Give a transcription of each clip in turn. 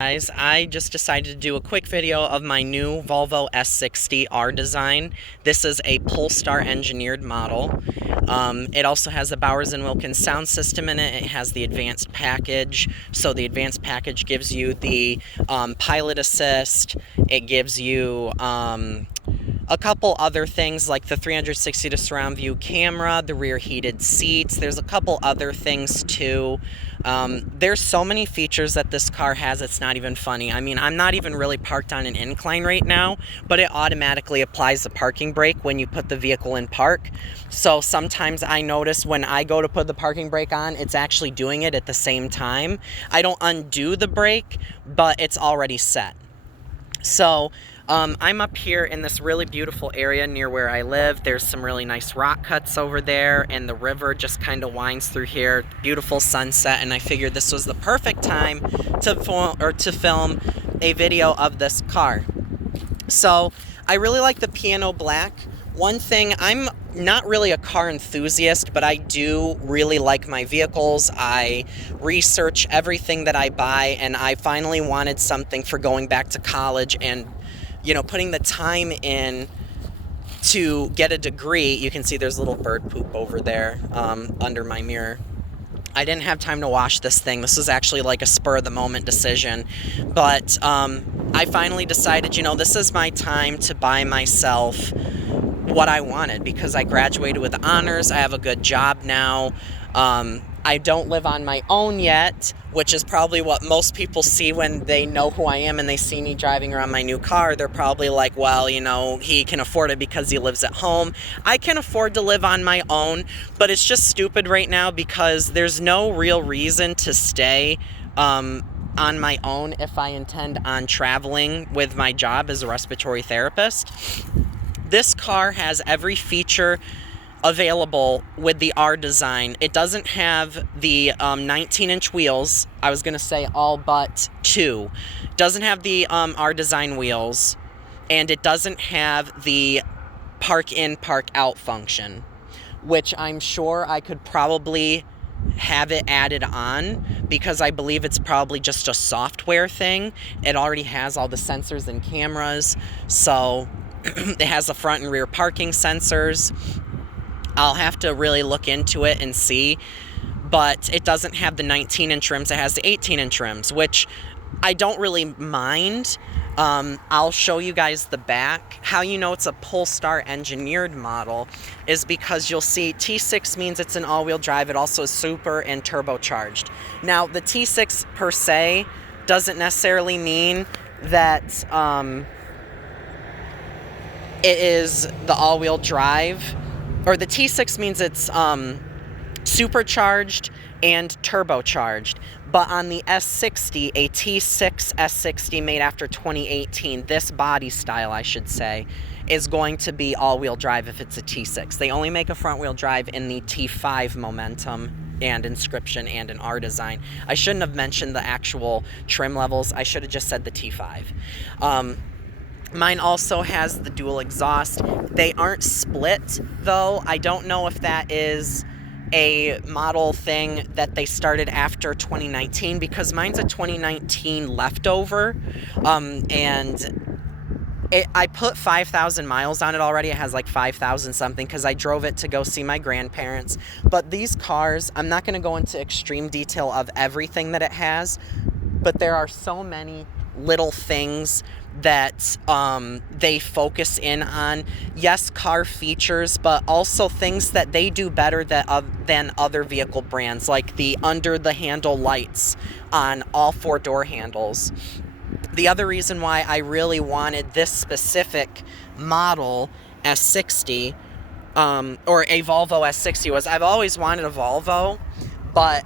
Guys, I just decided to do a quick video of my new Volvo S60 R-design. This is a Polestar engineered model. It also has the Bowers & Wilkins sound system in it. It has the advanced package. So the advanced package gives you the pilot assist. It gives you a couple other things like the 360 to surround view camera, the rear heated seats. There's a couple other things too. There's so many features that this car has, it's not even funny. I mean, I'm not even really parked on an incline right now, but it automatically applies the parking brake when you put the vehicle in park. So sometimes I notice when I go to put the parking brake on, it's actually doing it at the same time. I don't undo the brake, but it's already set. So I'm up here in this really beautiful area near where I live. There's some really nice rock cuts over there, and the river just kind of winds through here. Beautiful sunset, and I figured this was the perfect time to film a video of this car. So I really like the piano black. One thing, I'm not really a car enthusiast, but I do really like my vehicles. I research everything that I buy, and I finally wanted something for going back to college and, you know, putting the time in to get a degree. You can see there's a little bird poop over there under my mirror. I didn't have time to wash this thing. This was actually like a spur-of-the-moment decision. But I finally decided, you know, this is my time to buy myself what I wanted, because I graduated with honors. I have a good job now. I don't live on my own yet, which is probably what most people see when they know who I am and they see me driving around my new car. They're probably like, well, you know, he can afford it because he lives at home. I can afford to live on my own, but it's just stupid right now because there's no real reason to stay on my own if I intend on traveling with my job as a respiratory therapist. This car has every feature available with the R-design. It doesn't have the 19-inch wheels. I was going to say all but two. Doesn't have the R-design wheels, and it doesn't have the park in, park out function, which I'm sure I could probably have it added on because I believe it's probably just a software thing. It already has all the sensors and cameras, so it has the front and rear parking sensors. I'll have to really look into it and see, but it doesn't have the 19-inch rims. It has the 18-inch rims, which I don't really mind. I'll show you guys the back. How you know it's a Polestar engineered model is because you'll see T6 means it's an all-wheel drive. It also is super and turbocharged. Now, the T6 per se doesn't necessarily mean that it is the all-wheel drive, or the T6 means it's supercharged and turbocharged. But on the S60, a T6 S60 made after 2018, this body style, I should say, is going to be all-wheel drive if it's a T6. They only make a front-wheel drive in the T5 Momentum and Inscription and an R-design. I shouldn't have mentioned the actual trim levels. I should have just said the T5. Mine also has the dual exhaust. They aren't split, though. I don't know if that is a model thing that they started after 2019, because mine's a 2019 leftover, and I put 5,000 miles on it already. It has like 5,000 something because I drove it to go see my grandparents. But these cars, I'm not going to go into extreme detail of everything that it has, but there are so many little things that they focus in on. Yes, car features, but also things that they do better than other vehicle brands, like the under-the-handle lights on all four door handles. The other reason why I really wanted this specific model S60, or a Volvo S60, was I've always wanted a Volvo, but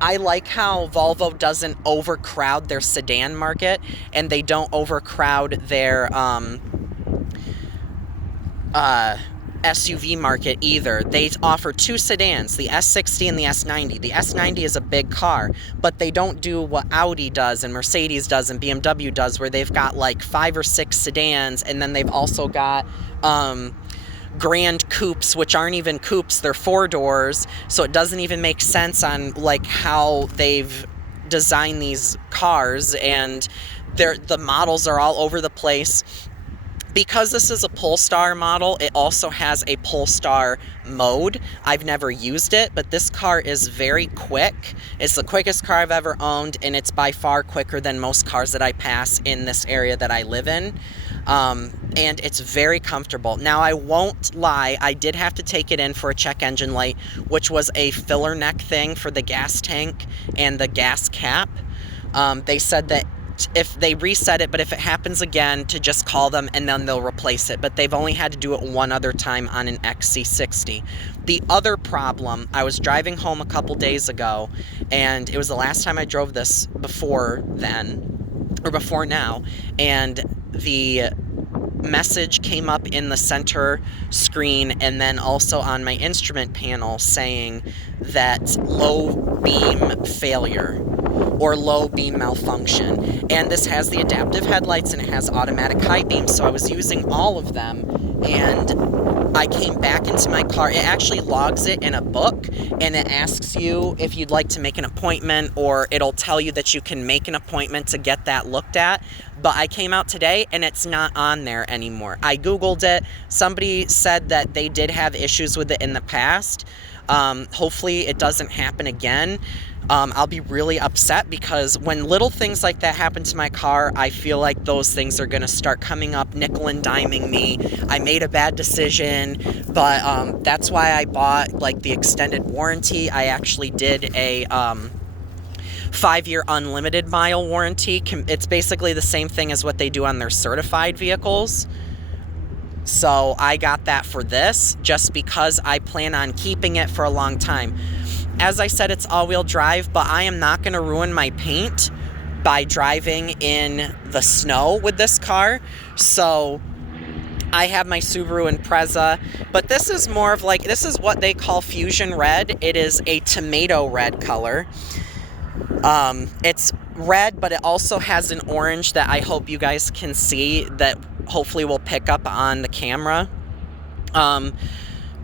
I like how Volvo doesn't overcrowd their sedan market, and they don't overcrowd their SUV market either. They offer two sedans, the S60 and the S90. The S90 is a big car, but they don't do what Audi does and Mercedes does and BMW does, where they've got like 5 or 6 sedans, and then they've also got grand coupes, which aren't even coupes, they're 4 doors, so it doesn't even make sense on like how they've design these cars, and the models are all over the place. Because this is a Polestar model, it also has a Polestar mode. I've never used it, but this car is very quick. It's the quickest car I've ever owned, and it's by far quicker than most cars that I pass in this area that I live in. And it's very comfortable. Now, I won't lie, I did have to take it in for a check engine light, which was a filler neck thing for the gas tank and the gas cap. They said that if they reset it, but if it happens again, to just call them and then they'll replace it. But they've only had to do it one other time on an XC60. The other problem, I was driving home a couple days ago, and it was the last time I drove this before then, or before now, and the message came up in the center screen and then also on my instrument panel saying that low beam failure or low beam malfunction. And this has the adaptive headlights and it has automatic high beam, so I was using all of them, and I came back into my car. It actually logs it in a book, and it asks you if you'd like to make an appointment, or it'll tell you that you can make an appointment to get that looked at. But I came out today and it's not on there anymore. I Googled it. Somebody said that they did have issues with it in the past. Hopefully it doesn't happen again. I'll be really upset, because when little things like that happen to my car, I feel like those things are going to start coming up, nickel and diming me. I made a bad decision, but that's why I bought like the extended warranty. I actually did a 5-year unlimited mile warranty. It's basically the same thing as what they do on their certified vehicles. So I got that for this just because I plan on keeping it for a long time. As I said, it's all-wheel drive, but I am not going to ruin my paint by driving in the snow with this car. So I have my Subaru Impreza, but this is more of like, this is what they call fusion red. It is a tomato red color. It's red, but it also has an orange that I hope you guys can see, that hopefully will pick up on the camera.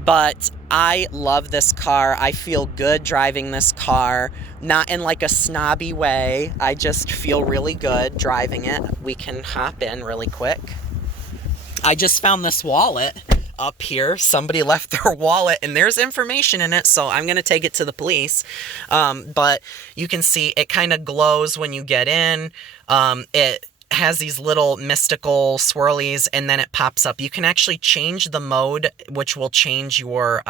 But I love this car. I feel good driving this car, not in like a snobby way. I just feel really good driving it. We can hop in really quick. I just found this wallet up here. Somebody left their wallet and there's information in it, so I'm going to take it to the police. But you can see it kind of glows when you get in. It has these little mystical swirlies, and then it pops up. You can actually change the mode, which will change your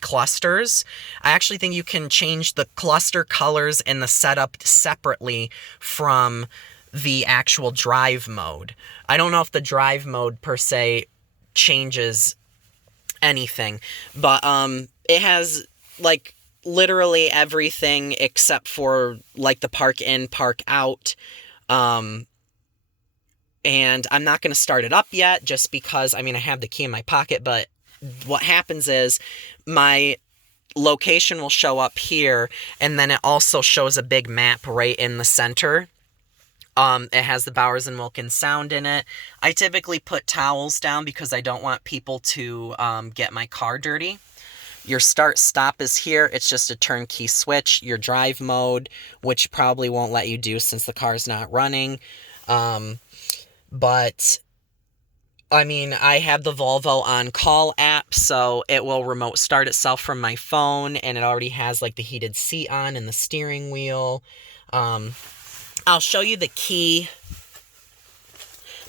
clusters. I actually think you can change the cluster colors and the setup separately from the actual drive mode. I don't know if the drive mode per se changes anything, but it has like literally everything except for like the park in, park out. And I'm not going to start it up yet just because, I mean, I have the key in my pocket, but what happens is my location will show up here, and then it also shows a big map right in the center. It has the Bowers & Wilkins sound in it. I typically put towels down because I don't want people to get my car dirty. Your start-stop is here. It's just a turnkey switch. Your drive mode, which probably won't let you do since the car's not running. But, I mean, I have the Volvo On Call app, so it will remote start itself from my phone, and it already has, like, the heated seat on and the steering wheel. I'll show you the key,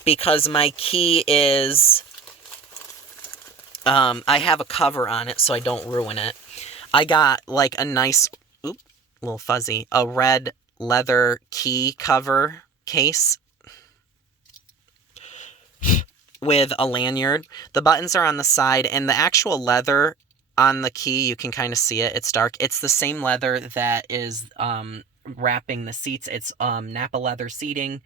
because my key is, I have a cover on it, so I don't ruin it. I got, like, a nice, a little fuzzy, a red leather key cover case with a lanyard. The buttons are on the side, and the actual leather on the key, you can kind of see it. It's dark. It's the same leather that is wrapping the seats. It's Napa leather seating,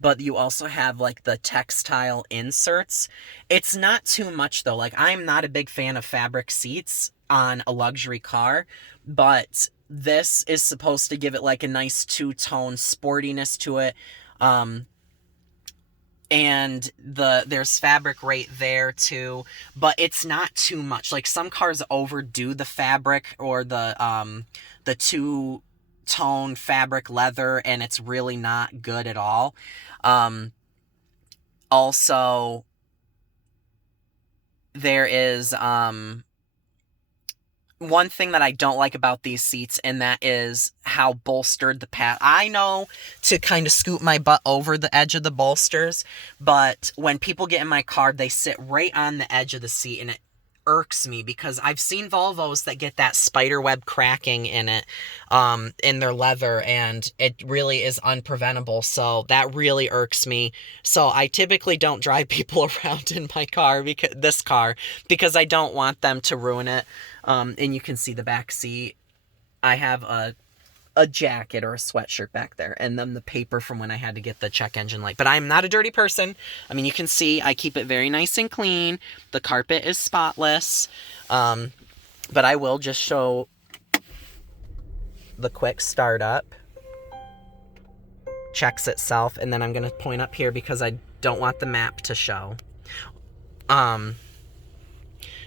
but you also have like the textile inserts. It's not too much though. Like, I'm not a big fan of fabric seats on a luxury car, but this is supposed to give it like a nice two-tone sportiness to it. And there's fabric right there too, but it's not too much. Like, some cars overdo the fabric or the tone fabric leather, and it's really not good at all. Also, there is one thing that I don't like about these seats, and that is how bolstered the pad. I know to kind of scoot my butt over the edge of the bolsters, but when people get in my car, they sit right on the edge of the seat, and it irks me because I've seen Volvos that get that spider web cracking in it, in their leather, and it really is unpreventable. So that really irks me. So I typically don't drive people around in my car, because I don't want them to ruin it. And you can see the back seat. I have a jacket or a sweatshirt back there, and then the paper from when I had to get the check engine light. But I'm not a dirty person. I mean, you can see I keep it very nice and clean. The carpet is spotless. But I will just show the quick startup. Checks itself, and then I'm going to point up here because I don't want the map to show.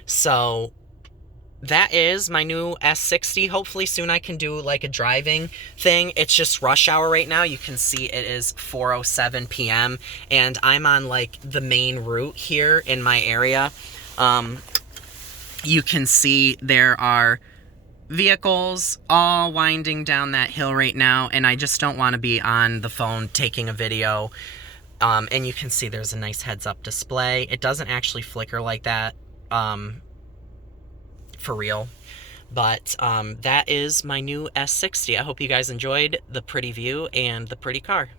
So that is my new S60. Hopefully soon I can do like a driving thing. It's just rush hour right now. You can see it is 4:07 p.m. and I'm on like the main route here in my area. You can see there are vehicles all winding down that hill right now, and I just don't want to be on the phone taking a video. And you can see there's a nice heads-up display. It doesn't actually flicker like that. For real. But that is my new S60. I hope you guys enjoyed the pretty view and the pretty car.